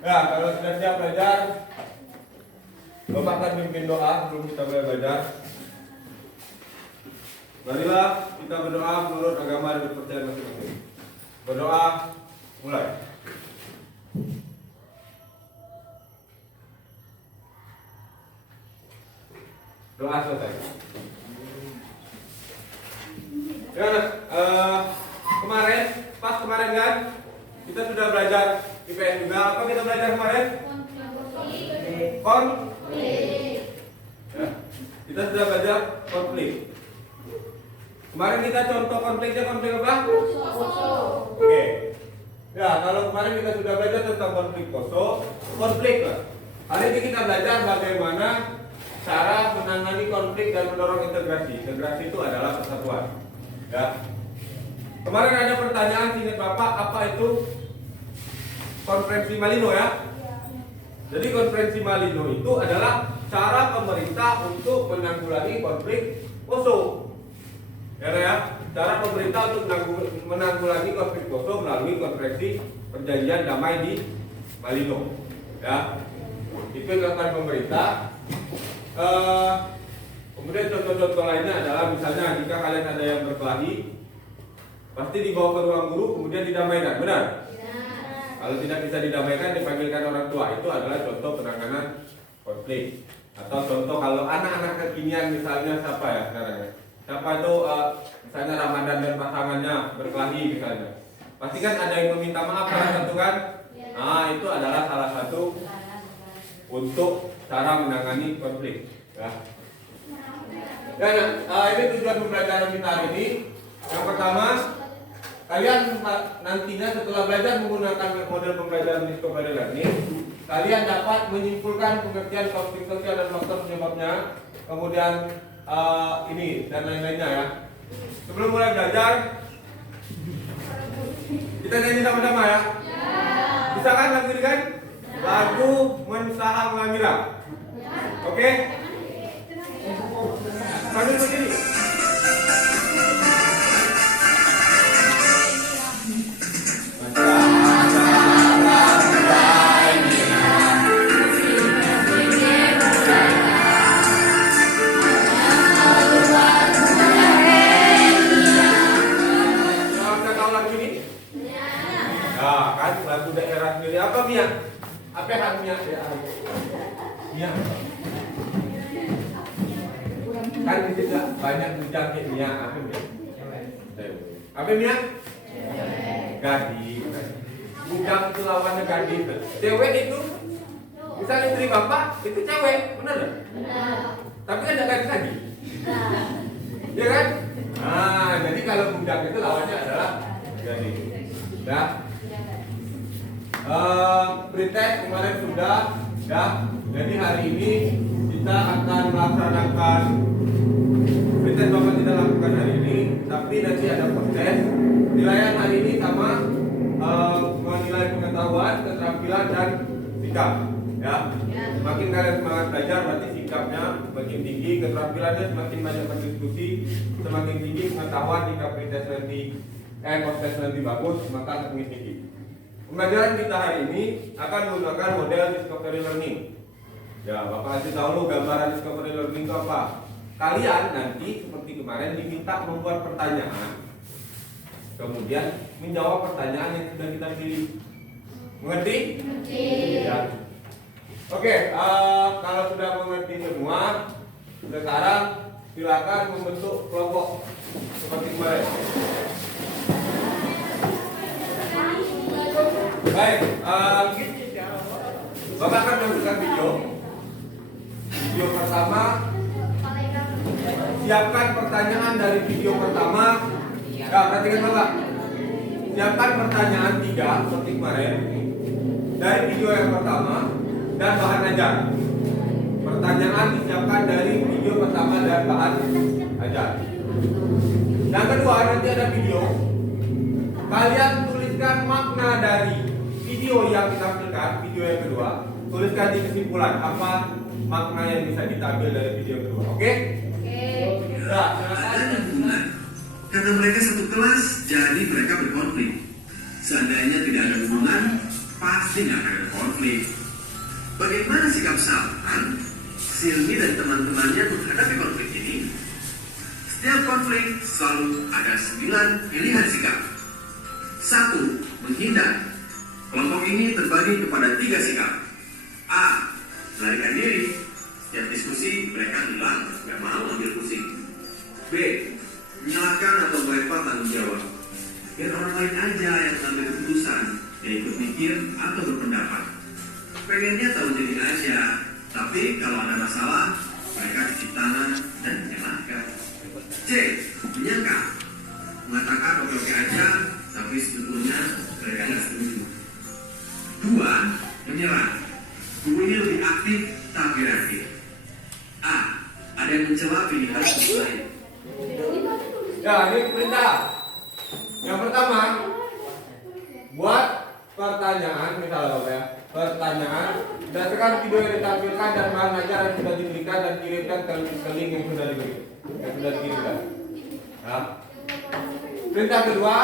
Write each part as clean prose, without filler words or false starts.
Ya, kalau sudah siap belajar, Bapak akan pimpin doa sebelum kita mulai belajar. Marilah kita berdoa menurut agama dan kepercayaan masing-masing. Berdoa, mulai. Doa selesai. Ya, kemarin kan kita sudah belajar IPS juga. Apa kita belajar kemarin? Konflik. Ya, kita sudah belajar konflik. Kemarin kita contoh konfliknya konflik apa? Oke. Ya, kalau kemarin kita sudah belajar tentang konflik poso, konflik lah. Hari ini kita belajar bagaimana cara menangani konflik dan mendorong integrasi. Integrasi itu adalah persatuan. Ya. Kemarin ada pertanyaan singkat Bapak, apa itu konferensi Malino ya? Jadi konferensi Malino itu adalah cara pemerintah untuk menanggulangi konflik poso. Ya, cara pemerintah untuk menanggulangi konflik poso melalui konferensi perjanjian damai di Malino. Ya, itu yang dilakukan pemerintah. Kemudian contoh-contoh lainnya adalah misalnya jika kalian ada yang berkelahi, pasti dibawa ke ruang guru kemudian didamaikan, benar? Kalau tidak bisa didamaikan dipanggilkan orang tua. Itu adalah contoh penanganan konflik. Atau contoh kalau anak-anak kekinian misalnya siapa ya sekarang ya? Siapa itu misalnya Ramadan dan pasangannya berkelahi misalnya. Pasti kan ada yang meminta maaf salah satu kan? Nah, itu adalah salah satu untuk cara menangani konflik. Ya. Dan ini tujuan pembelajaran kita hari ini. Yang pertama, kalian nantinya setelah belajar menggunakan model pembelajaran discovery learning, kalian dapat menyimpulkan pengertian konflik sosial dan faktor penyebabnya, kemudian ini dan lain-lainnya ya. Sebelum mulai belajar, kita nyanyi sama-sama ya. Bisa kan lagu ini kan? Lagu Mensaha Mengamira. Oke? Sambil berdiri. Lagu daerah milih apa Mia? Apa yang Mia? Mia. Kan tidak banyak bujang kayak Mia. Apa Mia? Apa Mia? Gadis. Bujang itu lawannya gadis. Cewek itu, misalnya istri bapak itu cewek, benar nggak? Tapi kan ada gadis lagi. Ya kan? Nah, jadi kalau bujang itu lawannya adalah gadis. Nah. Pretest kemarin sudah, ya. Jadi hari ini kita akan melaksanakan pretest bapak kita lakukan hari ini, tapi nanti ada proses penilaian hari ini sama menilai pengetahuan, keterampilan dan sikap, ya. Semakin kalian semangat belajar, berarti sikapnya semakin tinggi, keterampilannya semakin banyak berdiskusi, semakin tinggi pengetahuan jika pretest nanti proses nanti bagus, maka semakin tinggi. Pembelajaran kita hari ini akan menggunakan model discovery learning. Ya, Bapak kasih tahu lo gambaran discovery learning itu apa. Kalian nanti seperti kemarin diminta membuat pertanyaan, kemudian menjawab pertanyaan yang sudah kita pilih. Mengerti? Mengerti. Ya. Oke, kalau sudah mengerti semua, sekarang silakan membentuk kelompok seperti kemarin. Baik, Bapak akan menampilkan video. Video pertama, siapkan pertanyaan dari video pertama. Ya, perhatikan Bapak. Siapkan pertanyaan 3 seperti kemarin dari video yang pertama dan bahan ajar. Pertanyaan disiapkan dari video pertama dan bahan ajar. Yang kedua, nanti ada video. Kalian tuliskan makna dari video yang ditampilkan, video yang kedua. Tuliskan di kesimpulan apa makna yang bisa diambil dari video yang kedua. Oke? Oke. Nah, silakan. Karena mereka satu kelas, jadi mereka berkonflik. Seandainya tidak ada hubungan, pasti nggak akan ada konflik. konflik. Bagaimana sikap Salman, Silmi dan teman-temannya menghadapi konflik ini? Setiap konflik selalu ada 9 pilihan sikap. 1. Menghindar. Kelompok ini terbagi kepada 3 sikap. A. Melarikan diri. Setiap diskusi mereka hilang, gak mau ambil pusing. B. Menyalahkan atau melempar tanggung jawab. Biar orang lain aja yang mengambil keputusan, dia ikut mikir atau berpendapat. Pengennya tahu diri aja, tapi kalau ada masalah, mereka cuci tangan dan menyalahkan. C. Menyangka. Mengatakan oke-oke aja, tapi sebetulnya mereka nggak setuju. 2. Menyerah. Guru ini lebih aktif tapi reaktif. A. Ada yang mencela pilihan lain. Ya, ini perintah. Yang pertama, buat pertanyaan, misalnya Bapak ya. Pertanyaan berdasarkan video yang ditampilkan dan bahan ajar yang sudah diberikan dan kirimkan ke link yang sudah dikirimkan. Ya. Perintah kedua,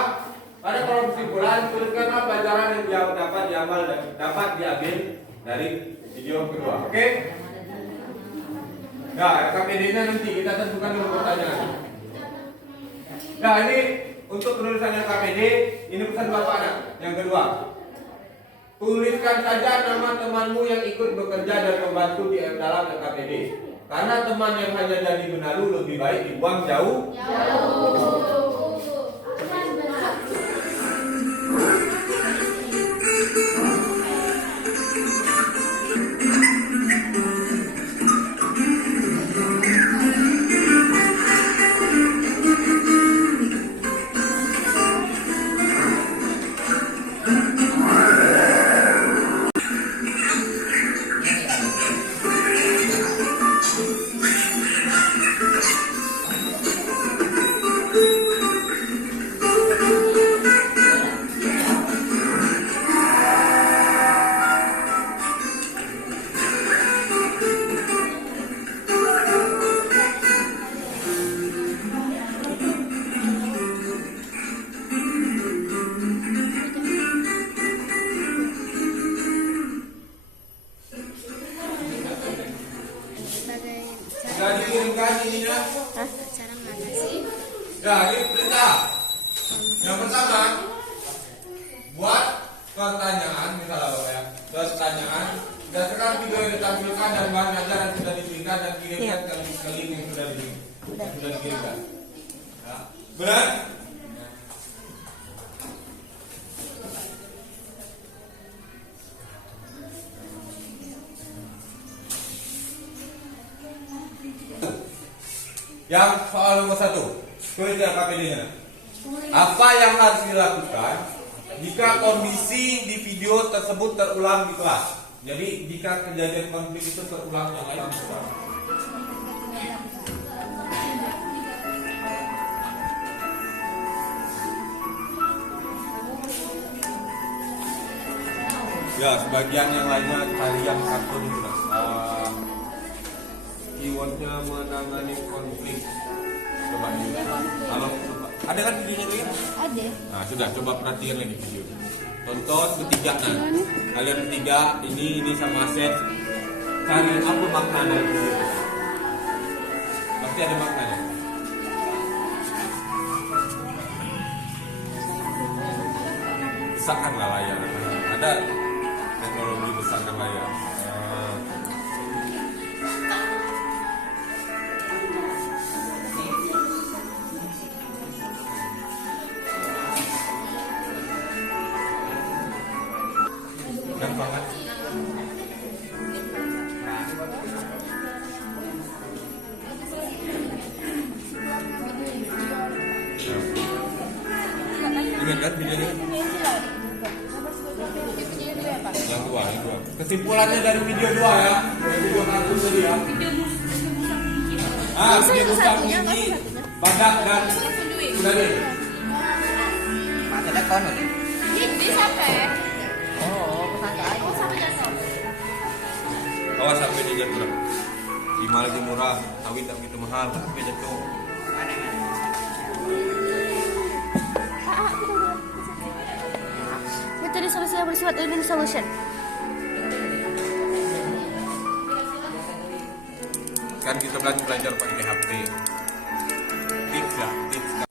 pada kolom kesimpulan tuliskanlah pelajaran yang dapat diambil dan dapat diambil dari video kedua. Oke? Nah, KPD-nya nanti kita tentukan dulu pertanyaan. Nah, ini untuk penulisannya KPD, ini pesan Bapak anak. Yang kedua, tuliskan saja nama temanmu yang ikut bekerja dan membantu di dalam KPD. Karena teman yang hanya jadi benalu lebih baik dibuang jauh. Sudah dikirimkan ininya. Cara mana sih? Ya, ini perintah. Yang pertama, buat pertanyaan, misalnya Bapak ya. Pertanyaan berdasarkan video yang ditampilkan dan bahan ajar yang sudah diberikan dan kirimkan ke link yang sudah dikirimkan. Ya. Benar? Yang soal nomor 1, tulis ya KPD-nya. Apa yang harus dilakukan jika kondisi di video tersebut terulang di kelas? Jadi jika kejadian konflik itu terulang yang lain di kelas. Ya, sebagian yang lainnya cari yang kartun itu lah. Keywordnya menangani konflik. Coba ini. Halo, coba. Ada kan videonya tuh ya? Ada. Nah, sudah coba perhatikan lagi video. Tonton bertiga nah. Kalian bertiga ini sama Set. Cari apa makna dari video. Pasti ada maknanya. Besarkanlah layar. Ada teknologi besarkan layar. Gampang kan? Ingat kan videonya? Yang dua. Kesimpulannya dari video 2 ya. Video kartun tadi ya. Video Musang Gigi, Badak dan Udari. Masih ada kono. Ini siapa ya? Oh, pesangka aja. Oh, sampai jatuh. Awas sampai dia jatuh. Lima lagi murah, sawit tak begitu mahal, sampai jatuh. Metode solusi yang bersifat win-win solution. kan kita belajar pakai HP. Tips ya, tips.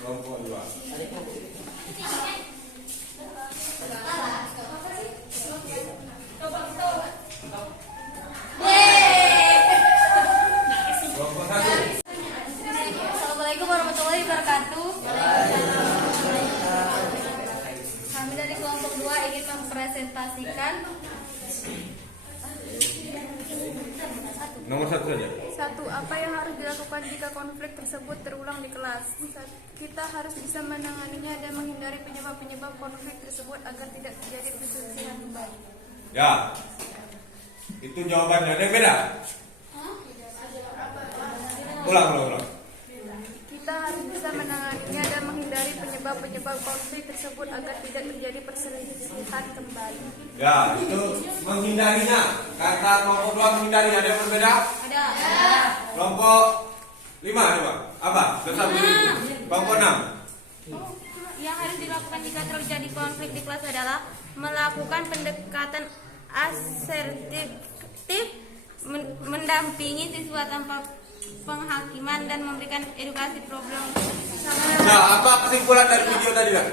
Kelompok dua. Kelompok satu. Assalamualaikum warahmatullahi wabarakatuh. Kami dari kelompok 2 ingin mempresentasikan Nomor 1 saja. 1. Apa yang harus dilakukan jika konflik tersebut terulang di kelas? Kita harus bisa menanganinya dan menghindari penyebab-penyebab konflik tersebut agar tidak terjadi perselisihan kembali. Ya. Itu jawabannya. Ada yang beda? Ulang. Kita harus bisa menanganinya dan menghindari penyebab-penyebab konflik tersebut agar tidak terjadi perselisihan kembali. Ya, itu menghindarinya. Kata kelompok 2 menghindari. Ada yang berbeda? ada. Kelompok 5 ada Pak? Apa? Bersama kelompok 6. Yang harus dilakukan jika terjadi konflik di kelas adalah melakukan pendekatan asertif, mendampingi siswa tanpa penghakiman dan memberikan edukasi problem. Nah, apa kesimpulan dari video tadi Pak?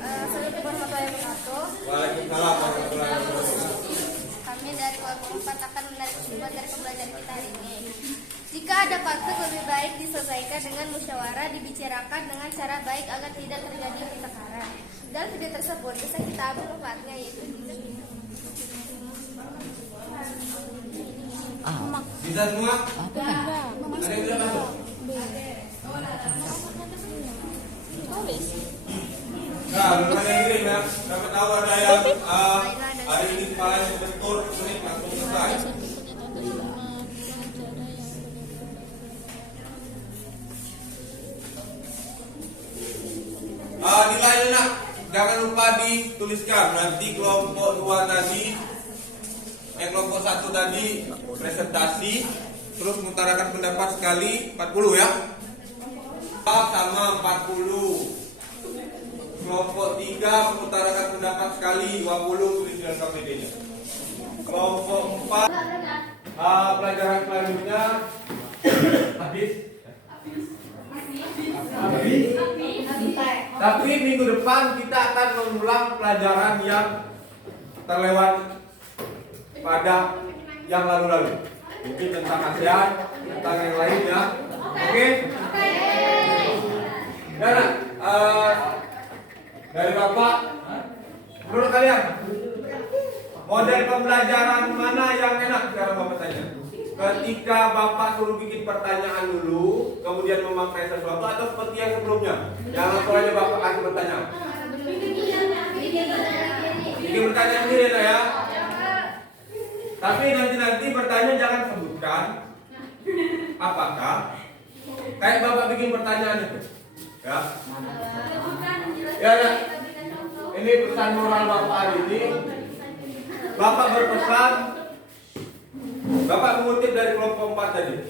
Assalamualaikum warahmatullahi wabarakatuh. Waalaikumsalam warahmatullahi wabarakatuh. Kami dari kelompok 4 akan menarik kesimpulan dari pembelajaran kita hari ini. Jika ada konflik, lebih baik diselesaikan dengan musyawarah, dibicarakan dengan cara baik agar tidak terjadi pertengkaran. Dalam video tersebut bisa kita ambil manfaatnya, yaitu Bisa semua? Ada yang tidak masuk? Nah, belum ada yang kirim ya. Dapat tahu ada yang hari ini kepalanya bentur, menit langsung selesai. Nilainya nak, jangan lupa dituliskan. Nanti kelompok 2 tadi, kelompok 1 tadi presentasi, terus mengutarakan pendapat sekali 40 ya. Sama 40. Kelompok 3 mengutarakan pendapat sekali 20, tulis dengan KPD-nya. Kelompok 4 pelajaran selanjutnya habis. Tapi minggu depan kita akan mengulang pelajaran yang terlewat pada yang lalu-lalu. Mungkin tentang ASEAN, tentang yang lain ya. Oke? Dan dari Bapak, menurut kalian model pembelajaran mana yang enak sekarang Bapak tanya? Ketika Bapak suruh bikin pertanyaan dulu, kemudian memakai sesuatu, atau seperti yang sebelumnya, yang langsung aja Bapak kasih pertanyaan. Bikin pertanyaan sendiri ya. Tapi nanti bertanya jangan sebutkan apakah kayak Bapak bikin pertanyaan itu. Ya. Ya, ya. Ini pesan moral Bapak hari ini. Bapak berpesan, Bapak mengutip dari kelompok 4 tadi.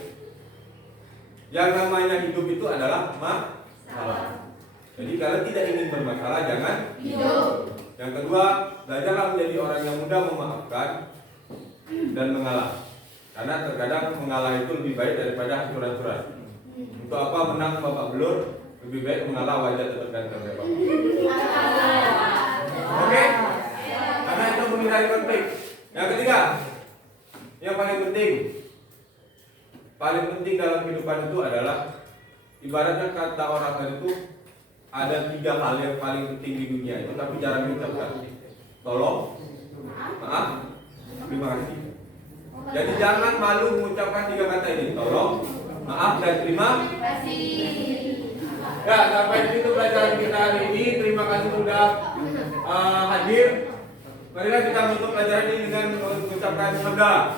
Yang namanya hidup itu adalah masalah. Jadi kalau tidak ingin bermasalah jangan hidup. Yang kedua, belajarlah menjadi orang yang mudah memaafkan dan mengalah. Karena terkadang mengalah itu lebih baik daripada surat-surat. Untuk apa menang Bapak belur, lebih baik mengalah wajah tetap ganteng ya Bapak. Oke? Karena itu menghindari konflik. Yang ketiga, yang paling penting dalam kehidupan itu adalah ibaratnya kata orang tadi itu ada 3 hal yang paling penting di dunia itu, tapi jarang diucapkan. Tolong, maaf, terima kasih. Jadi jangan malu mengucapkan 3 kata ini. Tolong, maaf, dan terima kasih. Ya, sampai di situ pelajaran kita hari ini. Terima kasih sudah hadir. Marilah kita menutup pelajaran ini dengan mengucapkan hamdalah.